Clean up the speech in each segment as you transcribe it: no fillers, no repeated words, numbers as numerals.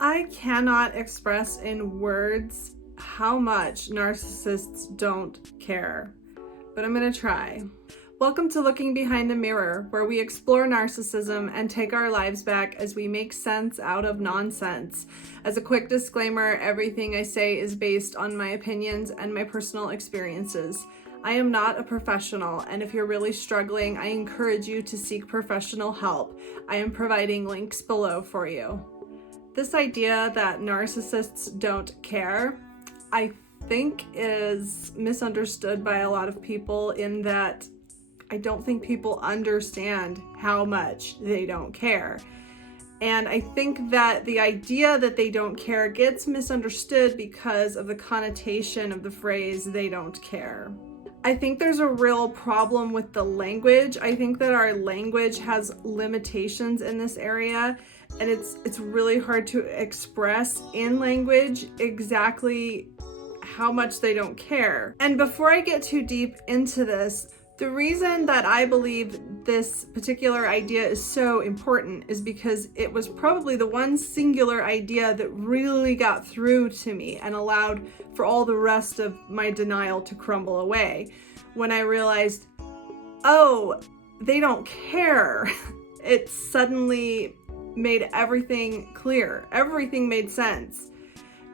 I cannot express in words how much narcissists don't care, but I'm gonna try. Welcome to Looking Behind the Mirror, where we explore narcissism and take our lives back as we make sense out of nonsense. As a quick disclaimer, everything I say is based on my opinions and my personal experiences. I am not a professional, and if you're really struggling, I encourage you to seek professional help. I am providing links below for you. This idea that narcissists don't care, I think is misunderstood by a lot of people in that I don't think people understand how much they don't care. And I think that the idea that they don't care gets misunderstood because of the connotation of the phrase, they don't care. I think there's a real problem with the language. I think that our language has limitations in this area, and it's really hard to express in language exactly how much they don't care. And before I get too deep into this, the reason that I believe this particular idea is so important is because it was probably the one singular idea that really got through to me and allowed for all the rest of my denial to crumble away. When I realized, oh, they don't care, it suddenly made everything clear. Everything made sense.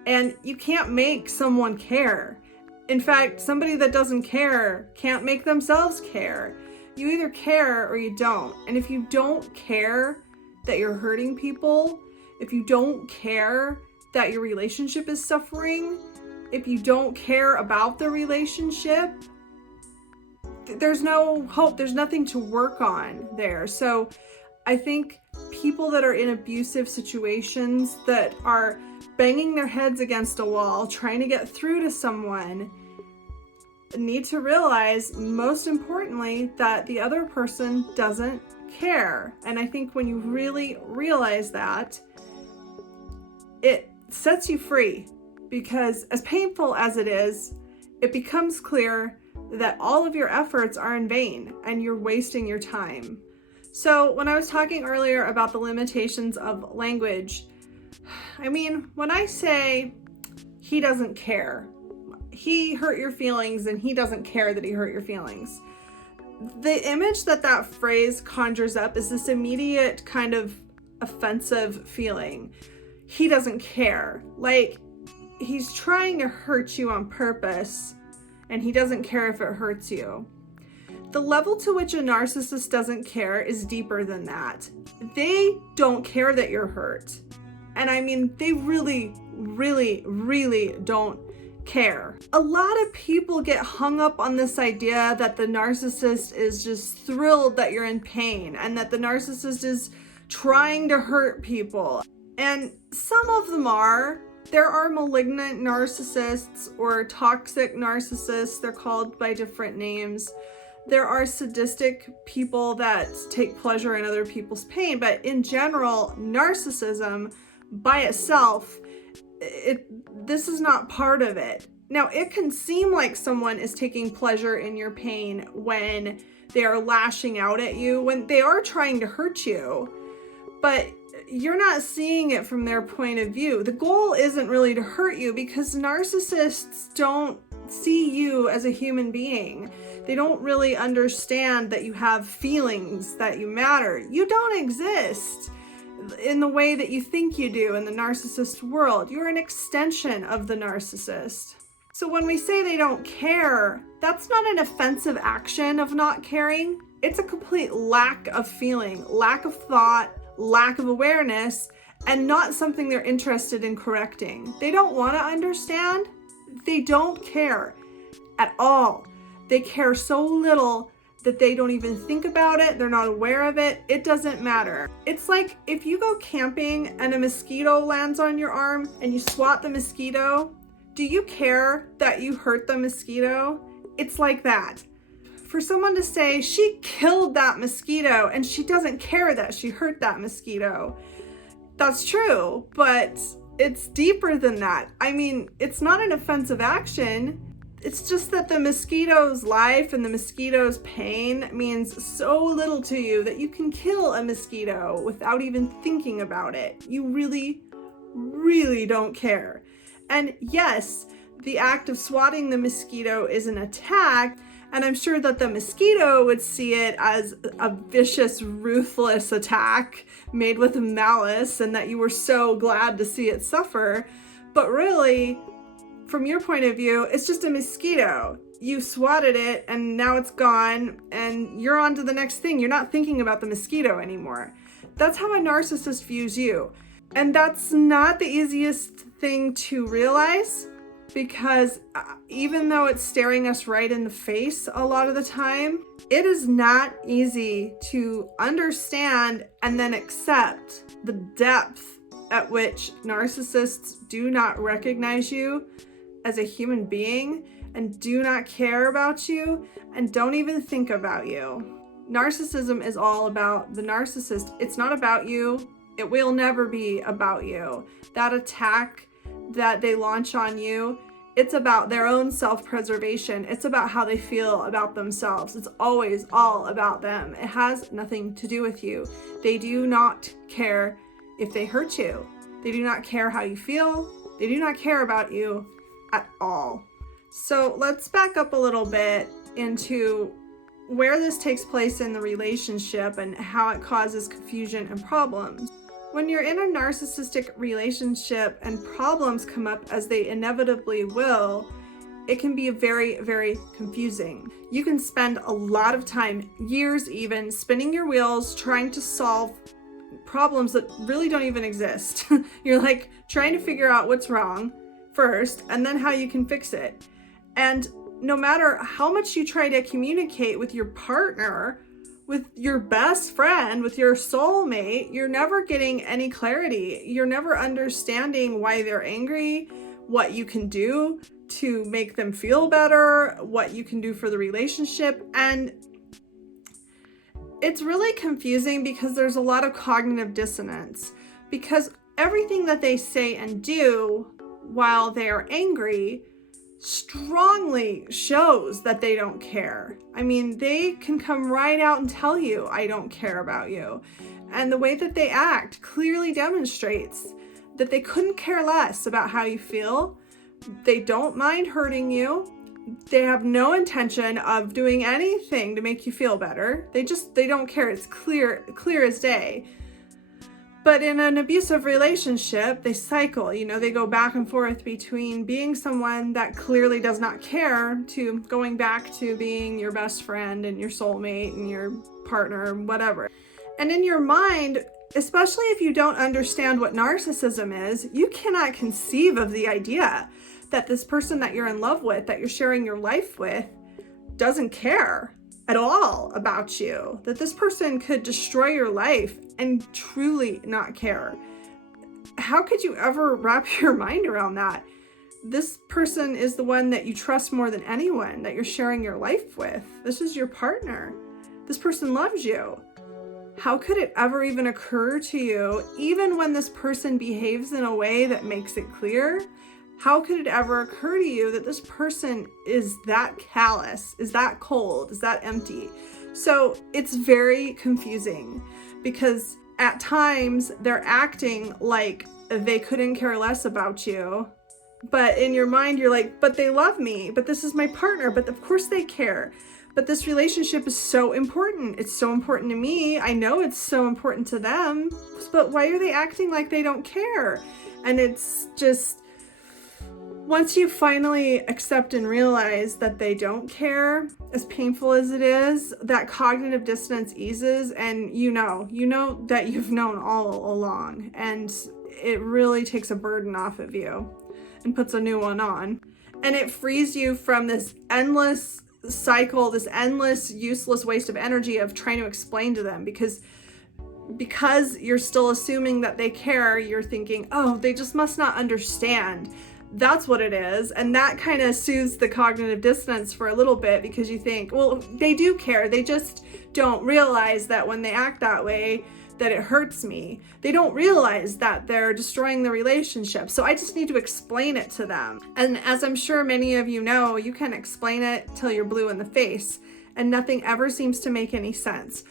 And you can't make someone care. In fact, somebody that doesn't care can't make themselves care. You either care or you don't. And if you don't care that you're hurting people, if you don't care that your relationship is suffering, if you don't care about the relationship, there's no hope. There's nothing to work on there. So I think people that are in abusive situations that are banging their heads against a wall, trying to get through to someone, need to realize, most importantly, that the other person doesn't care. And I think when you really realize that, it sets you free, because as painful as it is, it becomes clear that all of your efforts are in vain and you're wasting your time. So when I was talking earlier about the limitations of language, I mean, when I say he doesn't care, he hurt your feelings and he doesn't care that he hurt your feelings, the image that that phrase conjures up is this immediate kind of offensive feeling. He doesn't care. Like he's trying to hurt you on purpose and he doesn't care if it hurts you. The level to which a narcissist doesn't care is deeper than that. They don't care that you're hurt. And I mean, they really, really, really don't care. A lot of people get hung up on this idea that the narcissist is just thrilled that you're in pain and that the narcissist is trying to hurt people. And some of them are. There are malignant narcissists or toxic narcissists. They're called by different names. There are sadistic people that take pleasure in other people's pain, but in general, narcissism by itself, this is not part of it. Now, it can seem like someone is taking pleasure in your pain when they are lashing out at you, when they are trying to hurt you, but you're not seeing it from their point of view. The goal isn't really to hurt you, because narcissists don't see you as a human being. They don't really understand that you have feelings, that you matter. You don't exist in the way that you think you do in the narcissist world. You're an extension of the narcissist. So when we say they don't care, that's not an offensive action of not caring. It's a complete lack of feeling, lack of thought, lack of awareness, and not something they're interested in correcting. They don't want to understand. They don't care at all. They care so little that they don't even think about it. They're not aware of it. It doesn't matter. It's like if you go camping and a mosquito lands on your arm and you swat the mosquito, do you care that you hurt the mosquito? It's like that. For someone to say she killed that mosquito and she doesn't care that she hurt that mosquito, that's true, but it's deeper than that. I mean, it's not an offensive action. It's just that the mosquito's life and the mosquito's pain means so little to you that you can kill a mosquito without even thinking about it. You really, really don't care. And yes, the act of swatting the mosquito is an attack, and I'm sure that the mosquito would see it as a vicious, ruthless attack made with malice, and that you were so glad to see it suffer. But really, from your point of view, it's just a mosquito. You swatted it and now it's gone and you're on to the next thing. You're not thinking about the mosquito anymore. That's how a narcissist views you. And that's not the easiest thing to realize, because even though it's staring us right in the face a lot of the time, it is not easy to understand and then accept the depth at which narcissists do not recognize you as a human being and do not care about you and don't even think about you. Narcissism is all about the narcissist. It's not about you. It will never be about you. That attack that they launch on you, it's about their own self-preservation. It's about how they feel about themselves. It's always all about them. It has nothing to do with you. They do not care if they hurt you. They do not care how you feel. They do not care about you at all. So let's back up a little bit into where this takes place in the relationship and how it causes confusion and problems. When you're in a narcissistic relationship and problems come up, as they inevitably will, it can be very, very confusing. You can spend a lot of time, years even, spinning your wheels trying to solve problems that really don't even exist. You're like trying to figure out what's wrong first and then how you can fix it. And no matter how much you try to communicate with your partner, with your best friend, with your soulmate, you're never getting any clarity. You're never understanding why they're angry, what you can do to make them feel better, what you can do for the relationship. And it's really confusing because there's a lot of cognitive dissonance, because everything that they say and do while they're angry strongly shows that they don't care. I mean, they can come right out and tell you, I don't care about you. And the way that they act clearly demonstrates that they couldn't care less about how you feel. They don't mind hurting you. They have no intention of doing anything to make you feel better. They don't care. It's clear as day. But in an abusive relationship, they cycle, they go back and forth between being someone that clearly does not care to going back to being your best friend and your soulmate and your partner, whatever. And in your mind, especially if you don't understand what narcissism is, you cannot conceive of the idea that this person that you're in love with, that you're sharing your life with, doesn't care at all about you, that this person could destroy your life and truly not care. How could you ever wrap your mind around that? This person is the one that you trust more than anyone, that you're sharing your life with. This is your partner. This person loves you. How could it ever even occur to you, even when this person behaves in a way that makes it clear, how could it ever occur to you that this person is that callous, is that cold, is that empty? So it's very confusing, because at times they're acting like they couldn't care less about you. But in your mind, you're like, but they love me, but this is my partner, but of course they care. But this relationship is so important. It's so important to me. I know it's so important to them, but why are they acting like they don't care? And it's just, once you finally accept and realize that they don't care, as painful as it is, that cognitive dissonance eases, and you know that you've known all along, and it really takes a burden off of you and puts a new one on. And it frees you from this endless cycle, this endless useless waste of energy of trying to explain to them, because you're still assuming that they care, you're thinking, oh, they just must not understand. That's what it is. And that kind of soothes the cognitive dissonance for a little bit, because you think, well, they do care. They just don't realize that when they act that way, that it hurts me. They don't realize that they're destroying the relationship. So I just need to explain it to them. And as I'm sure many of you know, you can explain it till you're blue in the face and nothing ever seems to make any sense.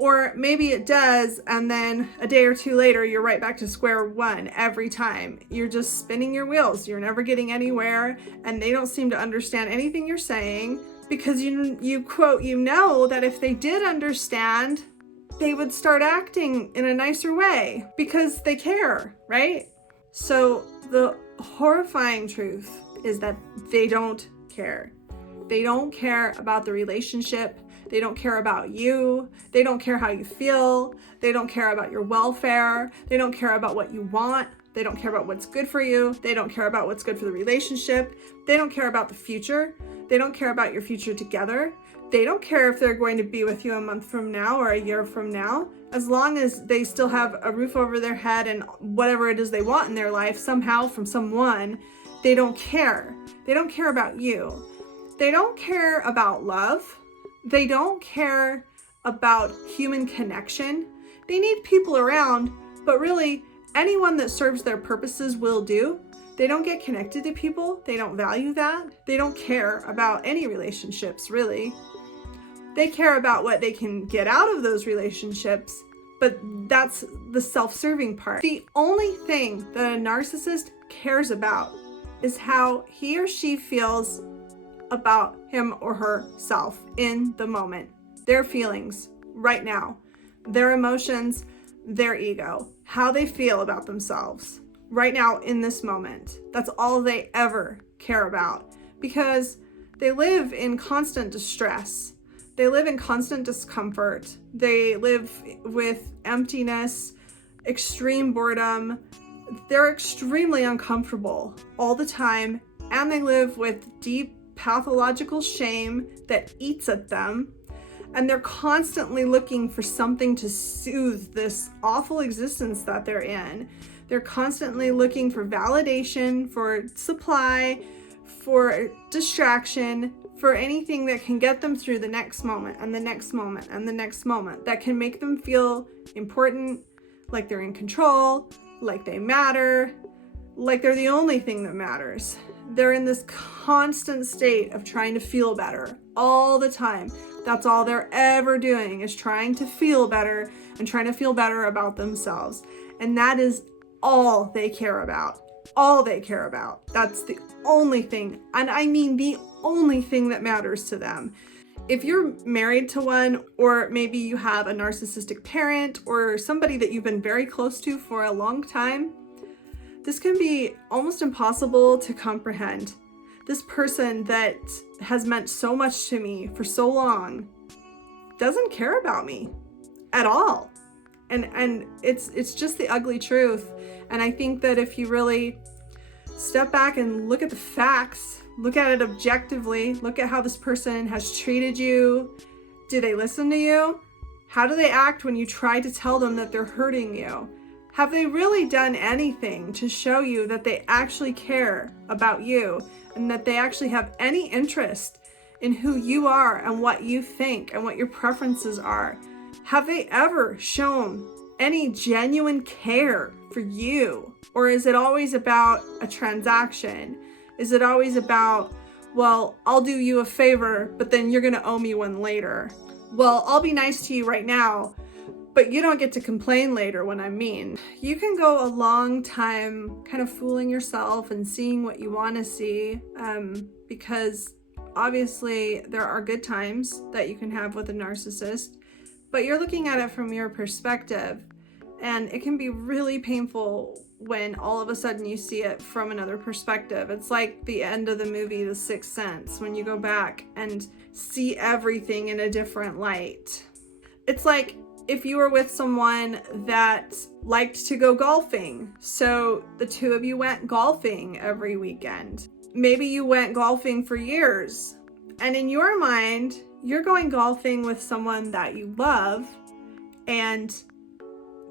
Or maybe it does, and then a day or two later, you're right back to square one every time. You're just spinning your wheels. You're never getting anywhere, and they don't seem to understand anything you're saying because you quote, that if they did understand, they would start acting in a nicer way because they care, right? So the horrifying truth is that they don't care. They don't care about the relationship. They don't care about you. They don't care how you feel. They don't care about your welfare. They don't care about what you want. They don't care about what's good for you. They don't care about what's good for the relationship. They don't care about the future. They don't care about your future together. They don't care if they're going to be with you a month from now or a year from now. As long as they still have a roof over their head and whatever it is they want in their life, somehow from someone, they don't care. They don't care about you. They don't care about love. They don't care about human connection. They need people around, but really anyone that serves their purposes will do. They don't get connected to people. They don't value that. They don't care about any relationships, really. They care about what they can get out of those relationships, but that's the self-serving part. The only thing that a narcissist cares about is how he or she feels about him or herself in the moment. Their feelings right now, their emotions, their ego, how they feel about themselves right now in this moment. That's all they ever care about because they live in constant distress. They live in constant discomfort. They live with emptiness, extreme boredom. They're extremely uncomfortable all the time, and they live with deep pathological shame that eats at them, and they're constantly looking for something to soothe this awful existence that they're in. They're constantly looking for validation, for supply, for distraction, for anything that can get them through the next moment and the next moment and the next moment, that can make them feel important, like they're in control, like they matter, like they're the only thing that matters. They're in this constant state of trying to feel better all the time. That's all they're ever doing, is trying to feel better and trying to feel better about themselves. And that is all they care about. All they care about. That's the only thing. And I mean the only thing that matters to them. If you're married to one, or maybe you have a narcissistic parent or somebody that you've been very close to for a long time, this can be almost impossible to comprehend. This person that has meant so much to me for so long doesn't care about me at all. And it's just the ugly truth. And I think that if you really step back and look at the facts, look at it objectively, look at how this person has treated you. Do they listen to you? How do they act when you try to tell them that they're hurting you? Have they really done anything to show you that they actually care about you and that they actually have any interest in who you are and what you think and what your preferences are? Have they ever shown any genuine care for you? Or is it always about a transaction? Is it always about, well, I'll do you a favor, but then you're going to owe me one later? Well, I'll be nice to you right now, but you don't get to complain later when I'm mean. You can go a long time kind of fooling yourself and seeing what you want to see, because obviously there are good times that you can have with a narcissist, but you're looking at it from your perspective, and it can be really painful when all of a sudden you see it from another perspective. It's like the end of the movie The Sixth Sense, when you go back and see everything in a different light. It's like if you were with someone that liked to go golfing, so the two of you went golfing every weekend. Maybe you went golfing for years, and in your mind, you're going golfing with someone that you love, and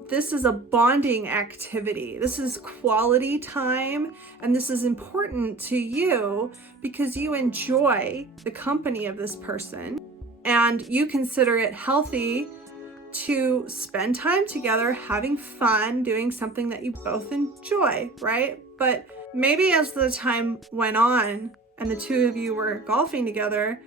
this is a bonding activity. This is quality time, and this is important to you because you enjoy the company of this person, and you consider it healthy to spend time together, having fun, doing something that you both enjoy, right? But maybe as the time went on and the two of you were golfing together,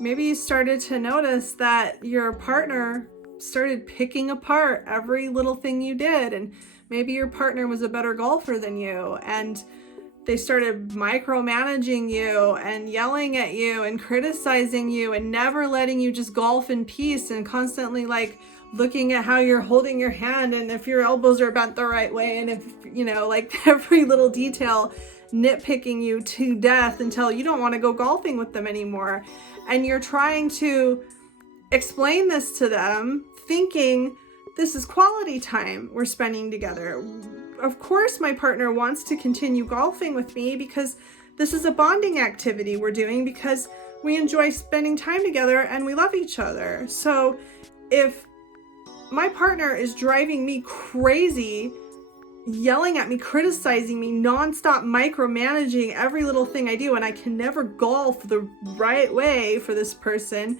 maybe you started to notice that your partner started picking apart every little thing you did. And maybe your partner was a better golfer than you, and they started micromanaging you and yelling at you and criticizing you and never letting you just golf in peace, and constantly like looking at how you're holding your hand and if your elbows are bent the right way, and if, like every little detail, nitpicking you to death until you don't want to go golfing with them anymore. And you're trying to explain this to them, thinking this is quality time we're spending together. Of course, my partner wants to continue golfing with me because this is a bonding activity we're doing because we enjoy spending time together and we love each other. So if my partner is driving me crazy, yelling at me, criticizing me, nonstop micromanaging every little thing I do, and I can never golf the right way for this person,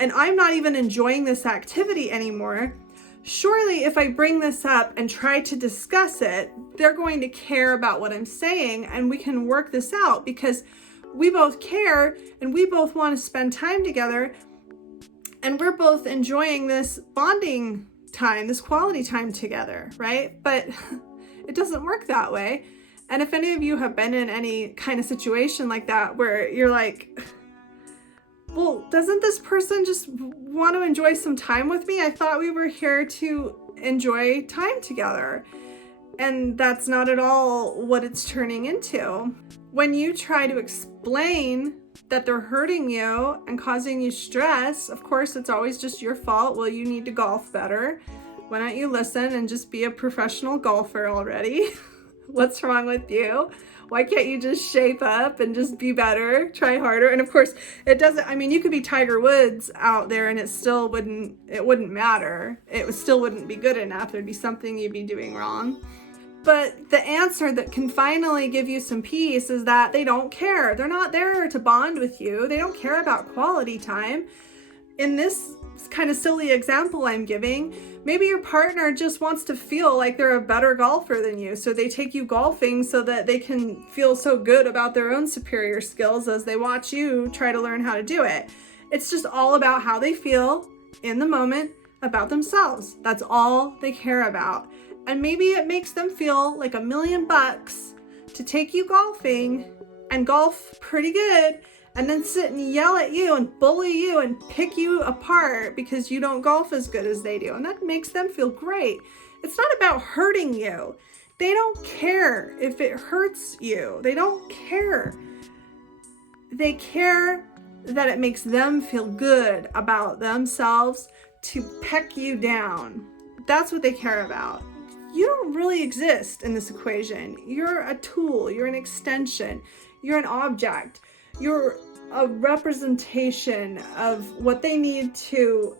and I'm not even enjoying this activity anymore, surely if I bring this up and try to discuss it, they're going to care about what I'm saying, and we can work this out because we both care and we both want to spend time together, and we're both enjoying this bonding time, this quality time together, right? But it doesn't work that way. And if any of you have been in any kind of situation like that where you're like, well, doesn't this person just want to enjoy some time with me? I thought we were here to enjoy time together. And that's not at all what it's turning into. When you try to explain that they're hurting you and causing you stress, of course, it's always just your fault. Well, you need to golf better. Why don't you listen and just be a professional golfer already? What's wrong with you? Why can't you just shape up and just be better, try harder? And of course, it doesn't, you could be Tiger Woods out there and it wouldn't matter. It still wouldn't be good enough. There'd be something you'd be doing wrong. But the answer that can finally give you some peace is that they don't care. They're not there to bond with you. They don't care about quality time. In this kind of silly example I'm giving, maybe your partner just wants to feel like they're a better golfer than you. So they take you golfing so that they can feel so good about their own superior skills as they watch you try to learn how to do it. It's just all about how they feel in the moment about themselves. That's all they care about. And maybe it makes them feel like $1 million to take you golfing and golf pretty good, and then sit and yell at you and bully you and pick you apart because you don't golf as good as they do. And that makes them feel great. It's not about hurting you. They don't care if it hurts you. They don't care. They care that it makes them feel good about themselves to peck you down. That's what they care about. You don't really exist in this equation. You're a tool, you're an extension, you're an object, you're a representation of what they need to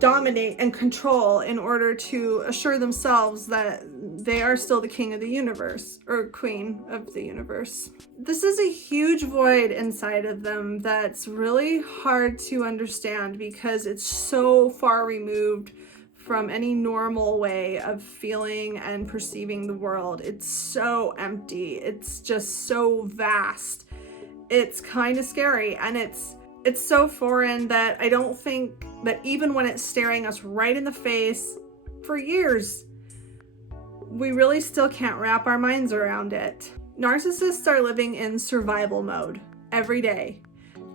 dominate and control in order to assure themselves that they are still the king of the universe or queen of the universe. This is a huge void inside of them that's really hard to understand because it's so far removed from any normal way of feeling and perceiving the world. It's so empty. It's just so vast. It's kind of scary, and it's so foreign that I don't think that even when it's staring us right in the face for years, we really still can't wrap our minds around it. Narcissists are living in survival mode every day.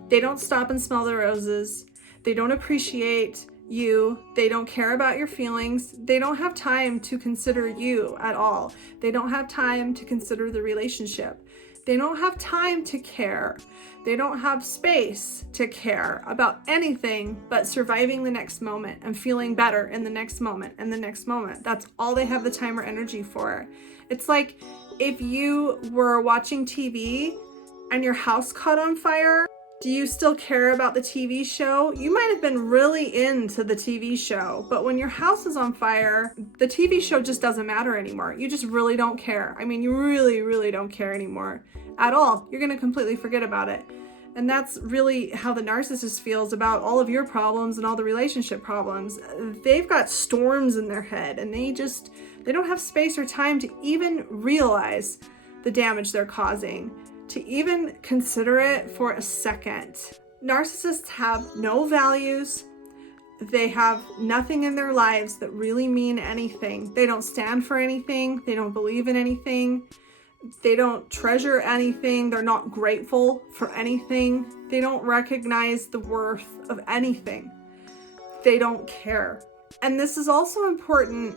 They don't stop and smell the roses. They don't appreciate you. They don't care about your feelings. They don't have time to consider you at all. They don't have time to consider the relationship. They don't have time to care. They don't have space to care about anything but surviving the next moment and feeling better in the next moment and the next moment. That's all they have the time or energy for. It's like if you were watching TV and your house caught on fire. Do you still care about the TV show? You might have been really into the TV show, but when your house is on fire, the TV show just doesn't matter anymore. You just really don't care. You really, really don't care anymore at all. You're going to completely forget about it. And that's really how the narcissist feels about all of your problems and all the relationship problems. They've got storms in their head, and they don't have space or time to even realize the damage they're causing, to even consider it for a second. Narcissists have no values, They have nothing in their lives that really mean anything. They don't stand for anything. They don't believe in anything. They don't treasure anything. They're not grateful for anything. They don't recognize the worth of anything. They don't care. And this is also important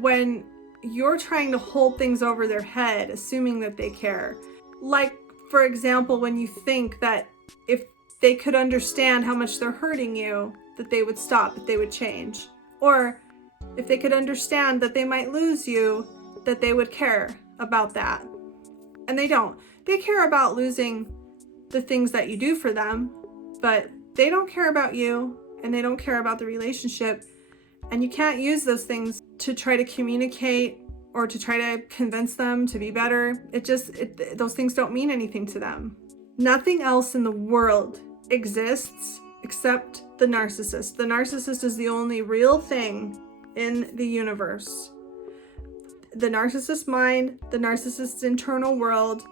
when you're trying to hold things over their head, assuming that they care. Like, for example, when you think that if they could understand how much they're hurting you, that they would stop, that they would change. Or if they could understand that they might lose you, that they would care about that. And they don't. They care about losing the things that you do for them, but they don't care about you, and they don't care about the relationship. And you can't use those things to try to communicate or to try to convince them to be better. Those things don't mean anything to them. Nothing else in the world exists except the narcissist. The narcissist is the only real thing in the universe. The narcissist mind, the narcissist's internal world,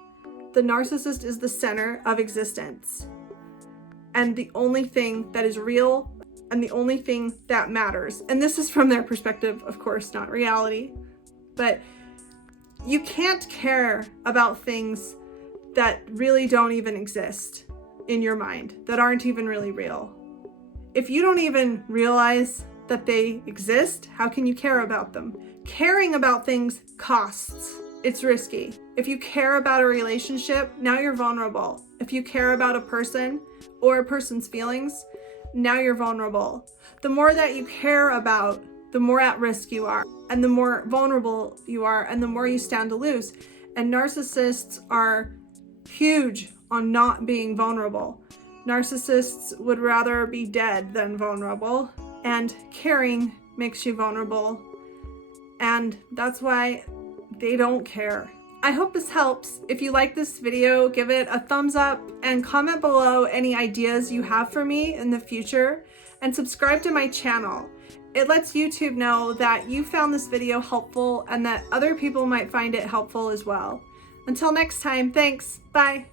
the narcissist is the center of existence. And the only thing that is real and the only thing that matters. And this is from their perspective, of course, not reality. But you can't care about things that really don't even exist in your mind, that aren't even really real. If you don't even realize that they exist, how can you care about them? Caring about things costs. It's risky. If you care about a relationship, now you're vulnerable. If you care about a person or a person's feelings, now you're vulnerable. The more that you care about, the more at risk you are, and the more vulnerable you are, and the more you stand to lose. And narcissists are huge on not being vulnerable. Narcissists would rather be dead than vulnerable, and caring makes you vulnerable. And that's why they don't care. I hope this helps. If you like this video, give it a thumbs up and comment below any ideas you have for me in the future, and subscribe to my channel. It lets YouTube know that you found this video helpful and that other people might find it helpful as well. Until next time, thanks. Bye.